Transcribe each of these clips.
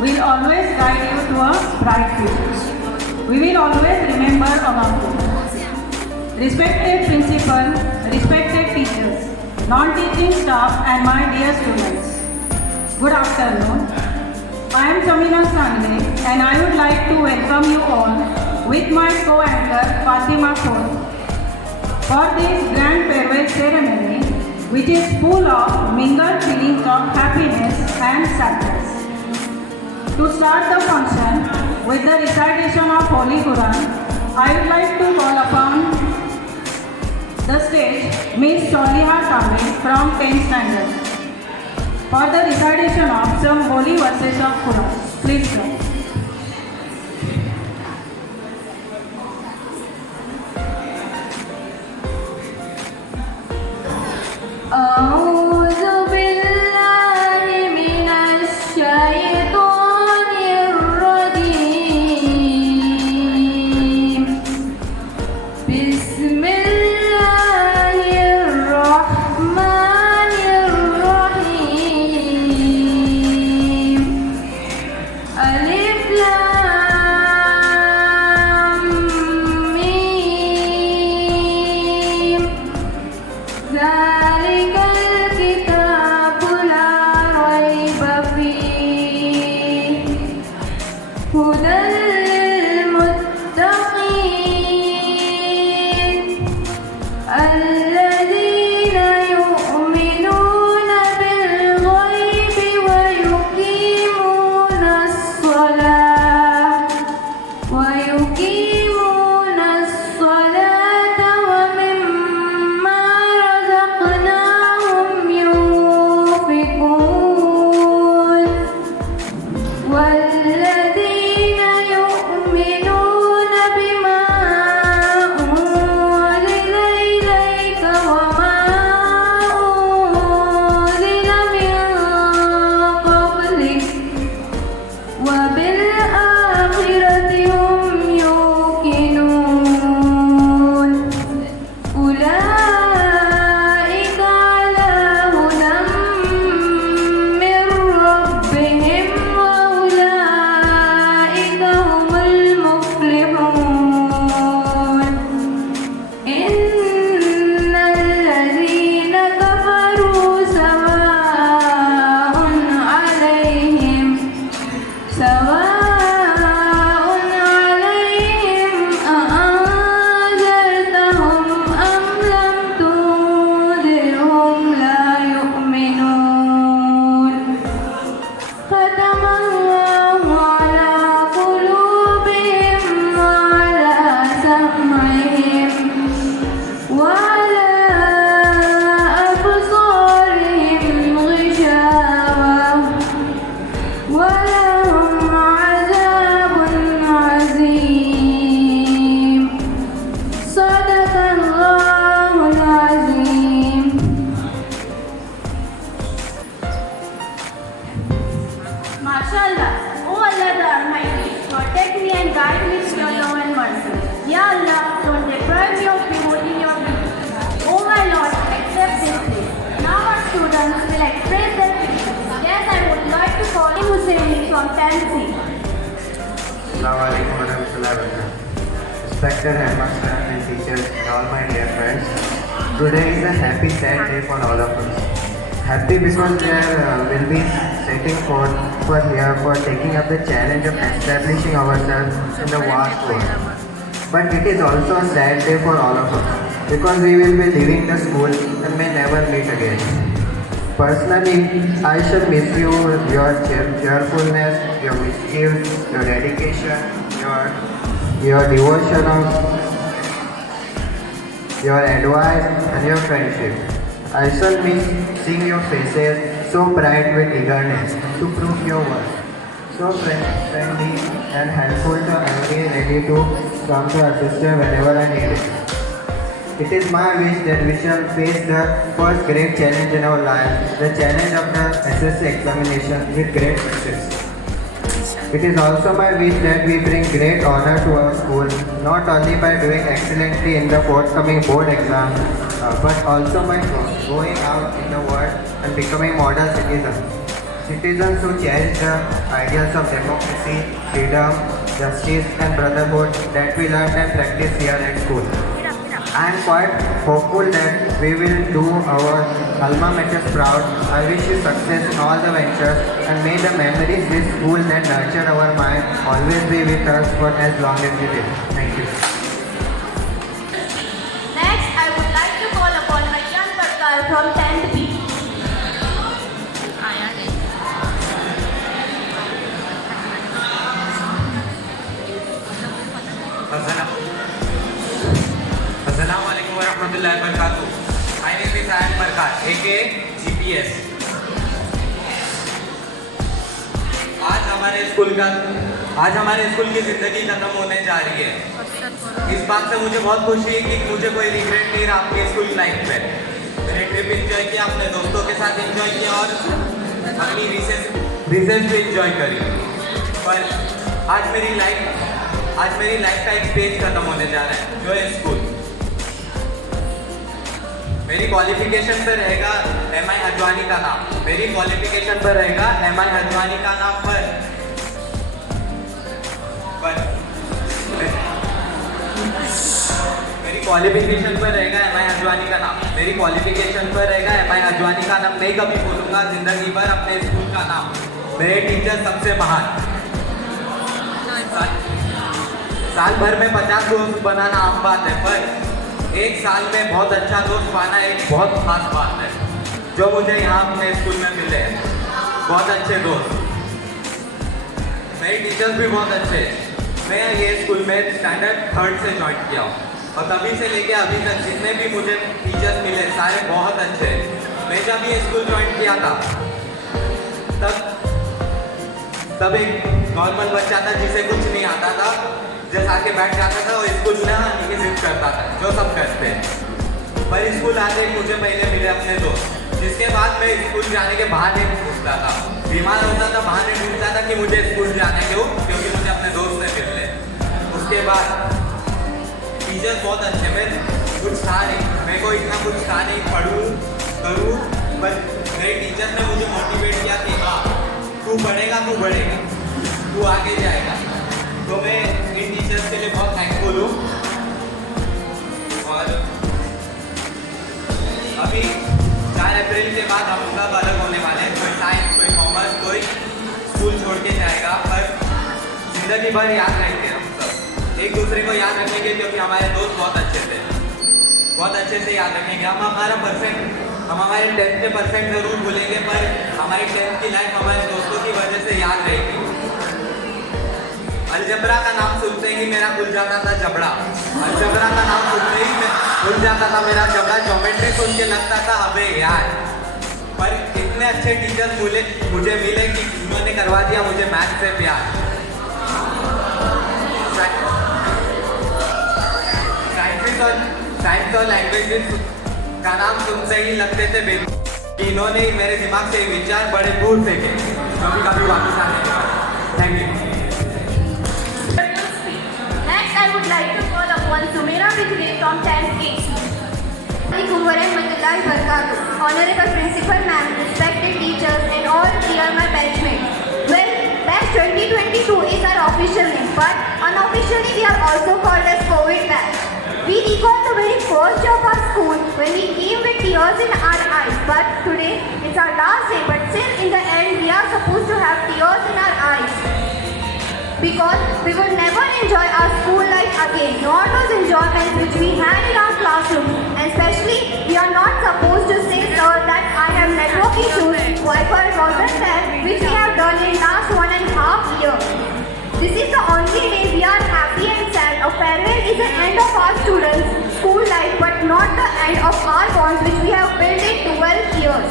will always guide you to a bright future. We will always remember our you. Respected principal, respected teachers, non-teaching staff and my dear students. Good afternoon. I am Samina Sangre and I would like to welcome you all with my co-anchor Fatima Khor for this grand farewell ceremony which is full of mingled feelings of happiness and sadness. To start the function with the recitation of Holy Quran, I would like to call upon the stage Miss Soliha Kamil from 10th standard for the recitation of some holy verses of Quran. Please come. أعوذ بالله من الشيطان الرجيم بسم الله الرحمن الرحيم ألف لام ميم ذلك الكتاب لا ريب فيه هدى للمتقين الذين يؤمنون بالغيب ويقيمون الصلاة ومما رزقناهم ينفقون والذين يؤمنون بما أنزل إليك وما أنزل من قبلك وبالآخرة هم يوقنون أولئك على هدى من ربهم وأولئك هم المفلحون إن الذين كفروا سواء عليهم أأنذرتهم أم لم تنذرهم لا يؤمنون ختم الله على قلوبهم وعلى سمعهم وعلى أبصارهم غشاوة ولهم عذاب عظيم صدق الله العظيم. MashaAllah, O Allah the Almighty, protect me and guide me with your love and mercy. Ya Allah, don't deprive me of devoting your beauty. O my Lord, accept this gift. Now our students will express their feelings. Yes, I would like to call Husseini from 10th C. Assalamu alaikum warahmatullahi wabarakatuh. Respected headmaster and teachers and all my dear friends, today is a happy sad day for all of us. Happy because we will be setting forth for here for taking up the challenge of establishing ourselves in the vast world. But it is also a sad day for all of us because we will be leaving the school and may never meet again. Personally, I shall miss you, your cheerfulness, your mischief, your dedication, your devotion, your advice, and your friendship. I shall miss seeing your faces so bright with eagerness to prove your worth, so friendly and helpful to every ready to come to assist you whenever I need it. It is my wish that we shall face the first great challenge in our life, the challenge of the SSC examination with great success. It is also my wish that we bring great honor to our school, not only by doing excellently in the forthcoming board exam, but also by going out in the world and becoming model citizens. citizens who cherish the ideals of democracy, freedom, justice and brotherhood that we learn and practice here at school. I am quite hopeful that we will do our alma mater proud. I wish you success in all the ventures and may the memories this school that nurture our mind always be with us for as long as we live. Thank you. Next, I would like to call upon Ajjan Parkar from 10th B. Assalamualaikum warahmatullahi wabarakatuh. My name is Ajjan Parkar, aka GPS. आज हमारे school की जिंदगी खत्म होने जा रही है। इस बात से मुझे बहुत खुशी है कि मुझे कोई रिग्रेट नहीं रहा अपनी स्कूल लाइफ में। मैंने ट्रिप एंजॉय किया, अपने दोस्तों के साथ एंजॉय किया और अपनी रिसेस भी एंजॉय करी। पर आज मेरी लाइफ का एक पेज खत्म होने जा रहा है, जो है स्कूल। मेरी क्वालिफिकेशन पर रहेगा MI हजवानी का नाम। मेरी क्वालिफिकेशन पर रहेगा MI हजवानी का नाम। पर मेरी क्वालिफिकेशन पर रहेगा MI हजवानी का नाम। मेरी क्वालिफिकेशन पर रहेगा MI हजवानी का नाम। नहीं कभी भूलूंगा जिंदगी भर अपने स्कूल का नाम। मेरे टीचर सबसे महान। साल भर में 50 दोस्त बनाना आम बात है, पर एक साल में बहुत अच्छा दोस्त पाना एक बहुत खास बात है, जो मुझे यहाँ अपने स्कूल में मिले हैं। बहुत अच्छे दोस्त, मेरे टीचर्स भी बहुत अच्छे हैं। मैं ये स्कूल में स्टैंडर्ड 3rd से ज्वाइन किया हूँ और तभी से लेके अभी तक जितने भी मुझे टीचर्स मिले सारे बहुत अच्छे हैं। मैं जब ये स्कूल ज्वाइन किया था तब एक नॉर्मल बच्चा था जिसे कुछ नहीं आता था, जैसे आके बैठ जाता था और स्कूल में आने की जिद करता था, जो सब करते हैं। पर स्कूल आते ही मुझे पहले मिले अपने दोस्त, जिसके बाद मैं स्कूल जाने के बहाने ढूंढता था। बीमार होता था, बहाने ढूंढता था कि मुझे स्कूल जाने दो क्योंकि मुझे अपने दोस्त से मिलने। उसके बाद टीचर्स बहुत अच्छे, मैं कुछ था नहीं, मेरे को इतना कुछ था नहीं पढ़ूँ करूँ, पर मेरे टीचर्स ने मुझे मोटिवेट किया कि हाँ तू पढ़ेगा, तू बढ़ेगा, तू आगे जाएगा। तो मैं इन टीचर्स के लिए बहुत थैंकफुल हूँ। और अभी 4 अप्रैल के बाद हम सब अलग होने वाले हैं। कोई साइंस, कोई कॉमर्स, कोई स्कूल छोड़ के जाएगा, पर जिंदगी भर याद रहेंगे हम सब। एक दूसरे को याद रखेंगे क्योंकि हमारे दोस्त बहुत अच्छे थे, बहुत अच्छे से याद रखेंगे। हम हमारे 10th के परसेंट जरूर भूलेंगे, पर हमारी 10th की लाइफ हमारे दोस्तों की वजह से याद रहेगी। अलजबरा का नाम सुनते ही मेरा खुल जाता था जबड़ा। अलजबरा का नाम सुनते ही मैं खुल जाता था मेरा जबड़ा। ज्योमेट्री सुन के लगता था अबे यार। पर इतने अच्छे टीचर्स मुझे मिले कि उन्होंने करवा दिया मुझे मैथ से प्यार। साइंस और लैंग्वेजेस का नाम सुनते ही लगते थे कि इन्होंने मेरे दिमाग से विचार बड़े दूर फेंके, कभी कभी वापस आने के बाद। Thank you. Next, I would like to call upon Sumera Bidri from 10th A. Assalamualaikum warahmatullahi wabarakatuh. Honorable Principal Ma'am, respected teachers and all dear my batchmates. Well, batch 2022 is our official name, but unofficially we are also called as COVID batch. We recall the very first day of our school when we came with tears in our eyes, but today it's our last day, but still in the end we are supposed to have tears in our eyes. Because we will never enjoy our school life again, nor those enjoyments which we had in our classroom. And especially, we are not supposed to say, sir, that I have network issues, Wi-Fi wasn't there, which we have done in last 1.5 years. This is the only day we are happy and sad. A farewell is the end of our students' school life, but not the end of our bonds which we have built in 12 years.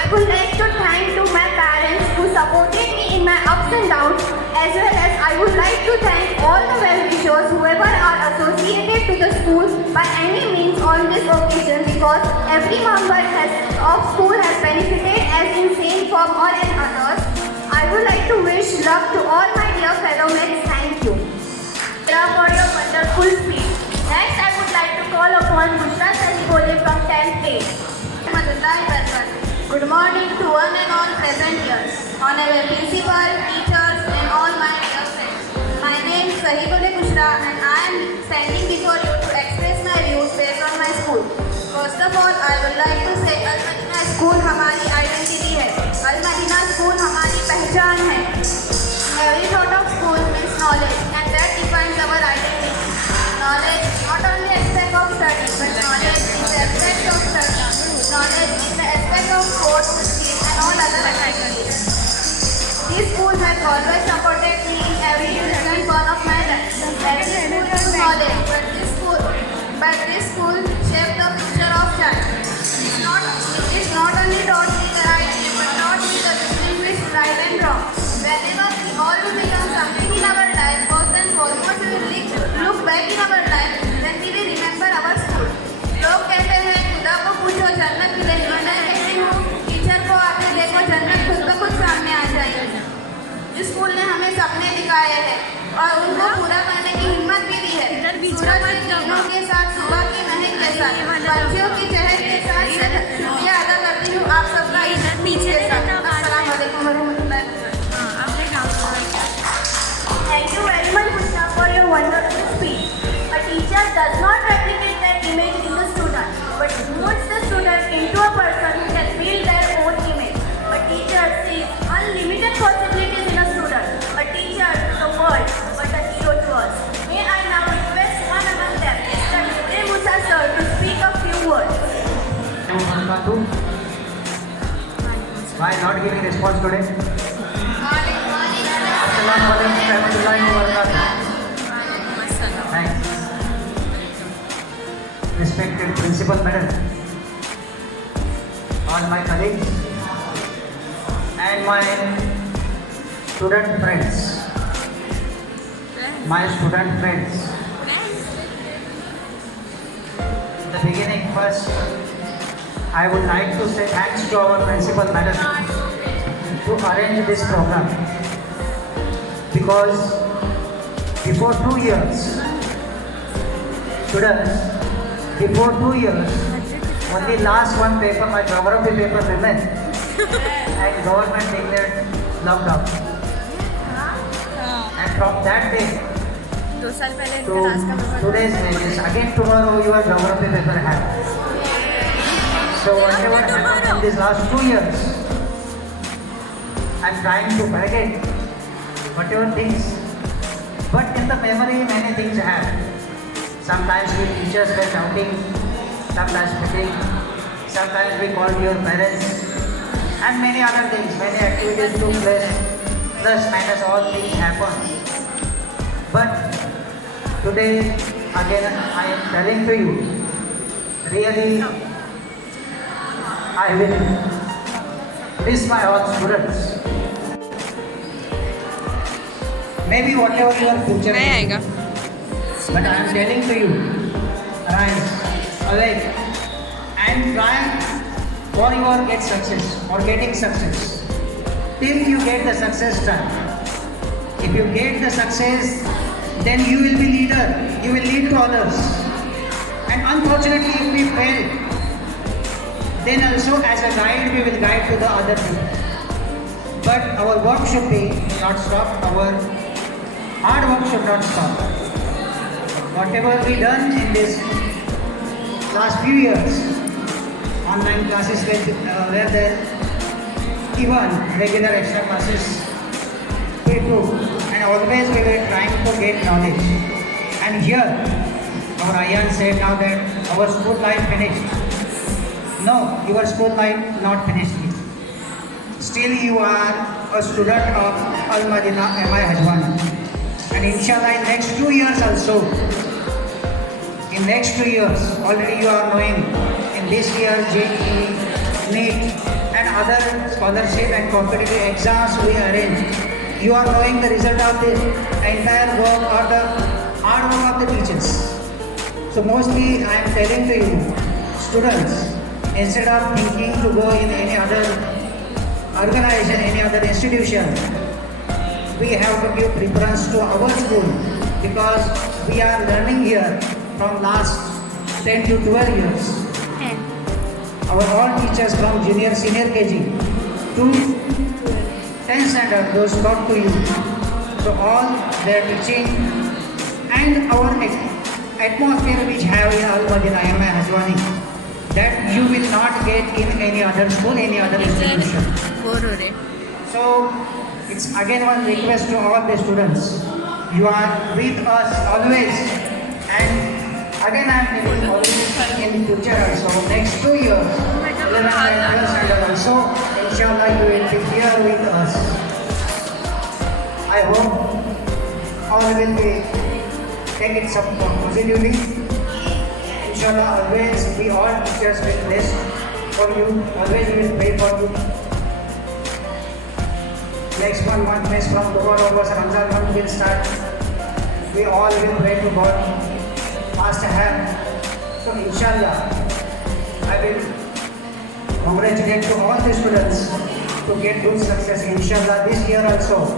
I would like to thank to my parents who supported me in my ups and downs, as well as I would like to thank all the well-wishers whoever are associated to the school by any means on this occasion, because every member of school has benefited as in same form or in others. I would like to wish luck to all my dear fellow mates. Thank you. For your wonderful speech. Next, I would like to call upon Bushra Sanikole from 10th A. Manjulai Barkat. Good morning to one and all present here. Honorable Principal, teachers and all my dear friends. My name is Sahibullah Bushra and I am standing before you to express my views based on my school. First of all, I would like to say Al Madina School हमारी identity है. Al Madina School हमारी पहचान है. Every thought of school means knowledge and that defines our identity. Knowledge not only aspect of study but knowledge is the aspect of study. Knowledge is the aspect of sports, skills and all other activities. This school has always supported me in every different part of my life. Every school is knowledge, but this school shaped the future of child. It's not only taught me the right way, but taught me the distinguish right and wrong. Whenever we all will become something in our life, first and foremost we will look back in our life, then we will remember our school. लोग कहते हैं खुदा को पूछो जन्नत मिलेगी, मैं कहती हूँ टीचर को आके देखो जन्नत खुद ब खुद सामने आ जाएगी. इस स्कूल ने हमें सपने दिखाए हैं और उनको पूरा करने की हिम्मत भी दी है. सूरज की किरणों के साथ, सुबह की महक के साथ, पंछियों की चहक के साथ शुक्रिया अदा करती हूँ आप सबका इस स्पीच के साथ. अस्सलाम वालेकुम वरहमतुल्लाहि. Thank you very much, Bushra, for your wonderful speech. A teacher does not replicate their image in the student, but moves the student into a person who can build their own image. A teacher sees unlimited possibilities in a student. A teacher to the world, but a hero to us. May I now request one among them, Mr. Nure Musa sir, to speak a few words. Why not giving response today? Assalamualaikum warahmatullahi wabarakatuh. Thanks. Respected Principal Madam, all my colleagues and my student friends. In the beginning, first, I would like to say thanks to our Principal Madam to arrange this program. Because before 2 years, students, before 2 years, only last one paper, my geography paper remained and government declared lockdown. And from that day to today's date, again tomorrow your geography paper have. So whatever happened in these last 2 years, I am trying to forget whatever things, but in the memory many things have. Sometimes we teachers were shouting, sometimes spitting, sometimes we called your parents, and many other things, many activities took place, plus minus all things happen. But today again I am telling to you, really I will miss my all students. Maybe whatever your future is, but I am telling to you, rise, awake, and try for your get success or getting success. Till you get the success done. If you get the success, then you will be leader. You will lead to others. And unfortunately, if we fail, then also as a guide we will guide to the other people. But our work should be not stop. Our hard work should not stop. Whatever we done in this last few years, online classes were there, even regular extra classes we took, and always we were trying to get knowledge. And here, our Ayan said now that our school life finished. No, your school life not finished. Still you are a student of Al Madina MI Hajwan. And inshallah in next 2 years also, in next 2 years, already you are knowing in this year JEE, NEET and other scholarship and competitive exams we arrange. You are knowing the result of the entire work or the hard work of the teachers. So mostly I am telling to you, students, instead of thinking to go in any other organization, any other institution, we have to give preference to our school because we are learning here from last 10 to 12 years. our all teachers from junior, senior KG to 10th standard, those taught to you. So all their teaching and our atmosphere which have in Al-Madina IMI Hajwani, that you will not get in any other school, any other institution. So it's again one request to all the students. You are with us always, and again I am telling always in the future also, next 2 years, 11 and 12 standard also, inshallah you will be here with us. I hope all will be take it some positively. Inshallah always we all teachers will bless for you, always we will pray for you. Next one is from Dhuhr onwards, Ramzan month will start. We all will pray to God, fast have. So inshallah, I will congratulate to all the students to get good success. Inshallah, this year also,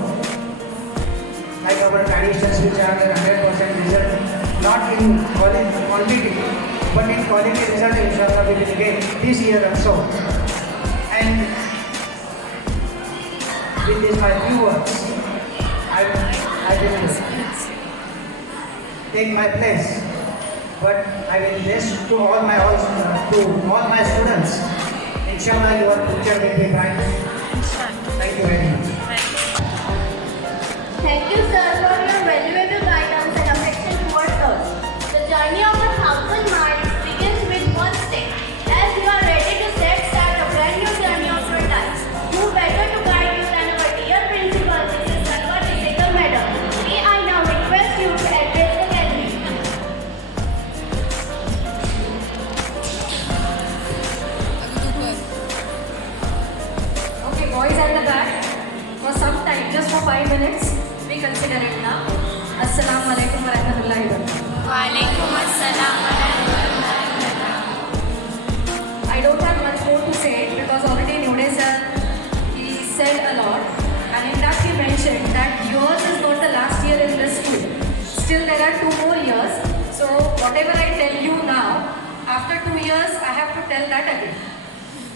like our traditions which are 100% result, not in quantity, but in quality result, inshallah we will get this year also. And with this my few words, I will take my place, but I will bless to all my students. Inshallah, your future will be bright. Thank you very much. Thank you, sir, for your valuable guidance and affection towards us. The journey of 1,000 miles begins with one step. As you are ready to start a brand new journey of your life, who better to guide you than our dear principal, Mrs. Salwa Tisekar Madam. May I now request you to address the gathering. Okay, boys at the back, for some time, just for 5 minutes, we consider it now. Assalamu alaikum wa rahmatullahi wa I don't have much more to say because already Nude sir, he said a lot, and in fact he mentioned that yours is not the last year in this school. Still there are 2 more years, so whatever I tell you now, after 2 years I have to tell that again.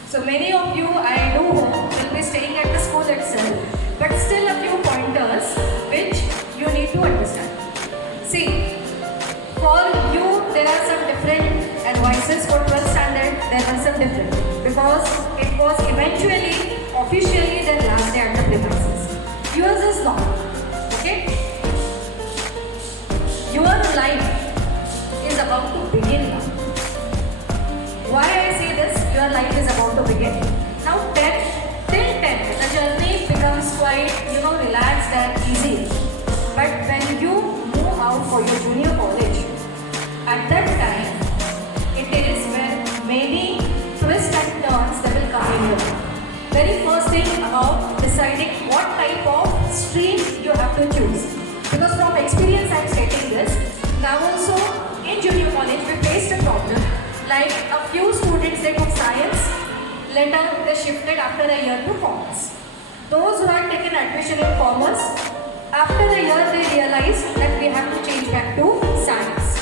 So many of you, I do hope, will be staying at the school itself, but still a few pointers which you need to understand. See, for you there are some different advices. For 12th standard there were some different, because it was eventually officially their last day at the premises. Yours is not, okay? Your life is about to begin now. Why I say this? Your life is about to begin. Now 10th, till 10th, the journey becomes quite, relaxed and easy. But when you move out for your junior college, at that time, it is when many twists and turns that will come in your life. Very first thing about deciding what type of stream you have to choose. Because from experience I am stating this, now also in junior college we faced a problem. Like a few students, they took science, later they shifted after a year to commerce. Those who had taken admission in commerce, after a year they realized that we have to change back to science.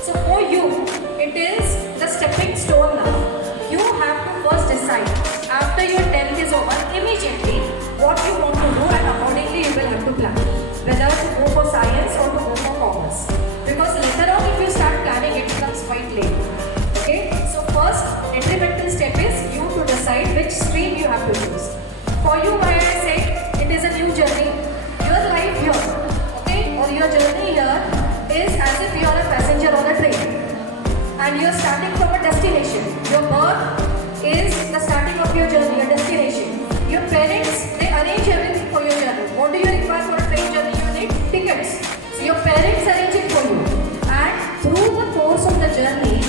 So for you, it is the stepping stone now. You have to first decide, after your 10th is over, immediately what you want to do, and accordingly you will have to plan. Whether to go for science or to go for commerce. Because later on if you start planning, it becomes quite late. Okay, so first detrimental step is you to decide which stream you have to choose. For you, why I say it is a new journey. Your life here, okay, or your journey here is as if you are a passenger on a train, and you are starting from a destination. Your birth is the starting of your journey, your destination. Your parents, they arrange everything for your journey. What do you require for a train journey? You need tickets. So your parents arrange it for you, and through the course of the journey,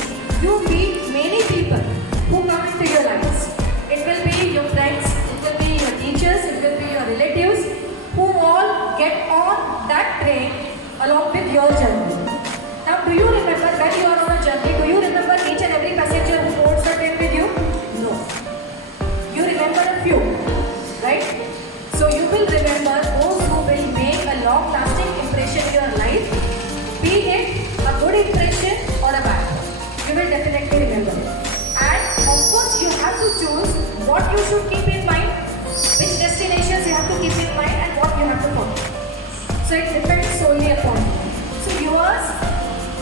you meet many people who come into your lives. It will be your friends, it will be your teachers, it will be your relatives, who all get on that train along with your journey. Now, do you remember when you are on a journey, do you remember each and every passenger who boards the train with you? No. You remember a few, right? So you will remember those who will make a long-lasting impression in your life, be it a good impression or a bad one. You will definitely remember it. And of course, you So it depends solely upon you. So yours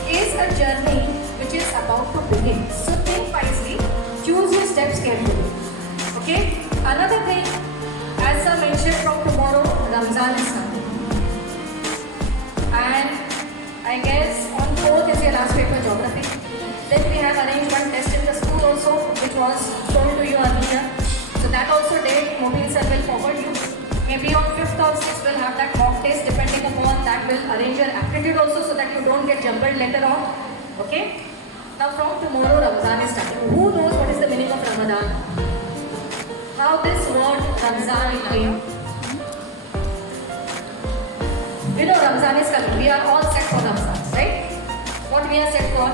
is a journey which is about to begin. So think wisely, choose your steps carefully. Okay? Another thing, as I mentioned, from tomorrow, Ramzan is coming. And I guess on 4th is your last paper, geography. Then we have arranged one test in the school also, which was told to you earlier. So that also date, Mobile sir will forward you. Maybe on 5th or 6th we'll have that mock test. Depending upon that, we'll arrange your aptitude also so that you don't get jumbled later on. Okay? Now from tomorrow, Ramzan is starting. Who knows what is the meaning of Ramadan? How this word Ramzan came? We know Ramzan is coming. We are all set for Ramzan, right? What we are set for?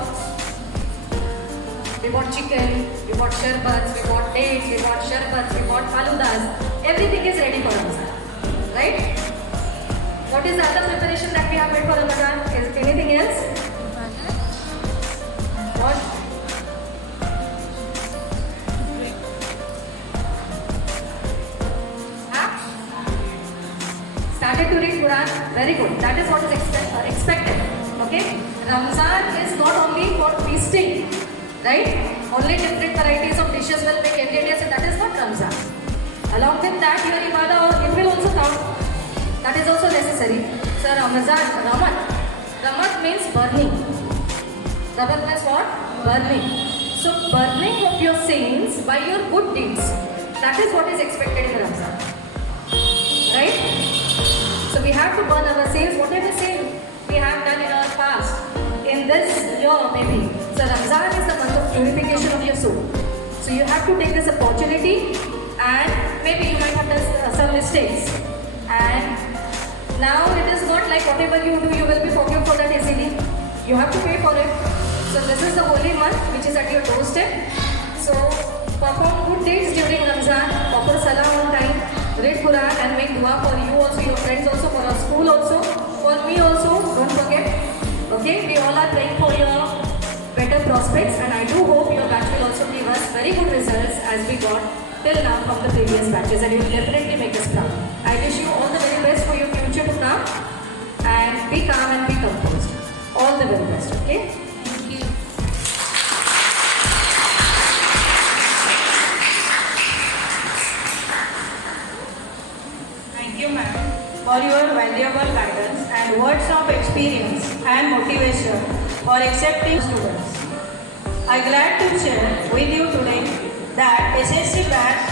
We bought chicken, we bought sherbats, we bought dates, we bought sherbats, we bought faludas. Everything is ready for Ramzan, right? What is the other preparation that we have made for Ramadan? Is anything else? What? Huh? Started to read Quran? Very good. That is what is expected. Okay? Ramzan is not only for feasting, right? Only different varieties of dishes will make every day, so that is not Ramzan. Along with that, your ibadah, it will also count. That is also necessary. So Ramzan, Ramat means burning. Ramat means what? Burning. So burning of your sins by your good deeds. That is what is expected in Ramzan. Right? So we have to burn our sins, whatever sin we have done in our past. In this year maybe. So Ramzan is the month of purification of your soul. So you have to take this opportunity, and maybe you might have done some mistakes. And now it is not like whatever you do, you will be forgiven for that easily. You have to pay for it. So this is the holy month which is at your doorstep. So perform good deeds during Ramzan, offer salah on time, read Quran and make dua for you also, your friends also, for our school also, for me also, don't forget. Okay, we all are praying for your better prospects, and I do hope your batch will also give us very good results as we got till now from the previous batches, and you will definitely make us proud. I wish you all the very best for your future to come, and be calm and be composed. All the very best, okay? Thank you. Thank you, ma'am, for your valuable guidance and words of experience and motivation for accepting students. I'm glad to share with you today that SSC batch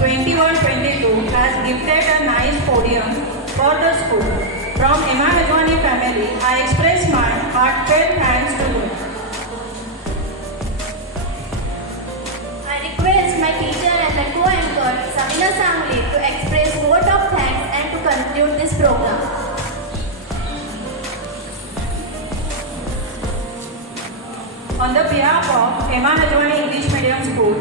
21-22 has gifted a nice podium for the school. From Emma Hajwani family, I express my heartfelt thanks to you. I request my teacher and the co-anchor Samina Sangli to express vote of thanks and to conclude this program. On the behalf of Emma Hajwani English Medium School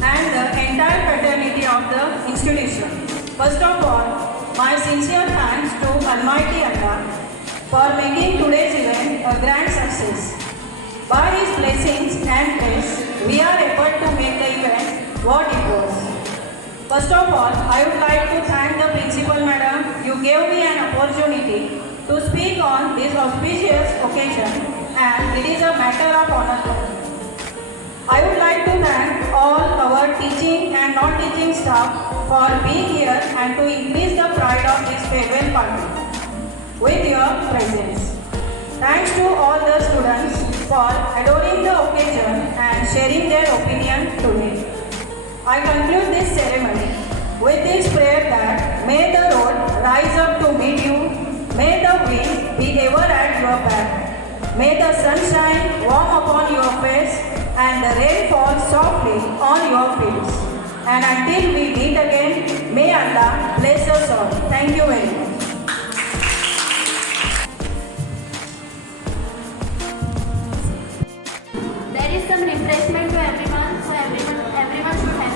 and the entire fraternity of the institution, first of all, my sincere thanks to Almighty Allah for making today's event a grand success. By His blessings and grace, we are able to make the event what it was. First of all, I would like to thank the Principal Madam. You gave me an opportunity to speak on this auspicious occasion, and it is a matter of honor for me. I would like to thank all our teaching and non-teaching staff for being here and to increase the pride of this farewell party with your presence. Thanks to all the students for adoring the occasion and sharing their opinion today. I conclude this ceremony with this prayer that may the road rise up to meet you, may the wind be ever at your back, may the sunshine warm upon your face and the rain fall softly on your fields. And until we meet again, may Allah bless us all. Thank you very much. There is some refreshment to everyone, so everyone should have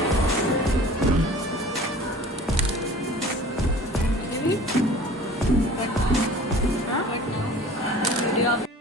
it.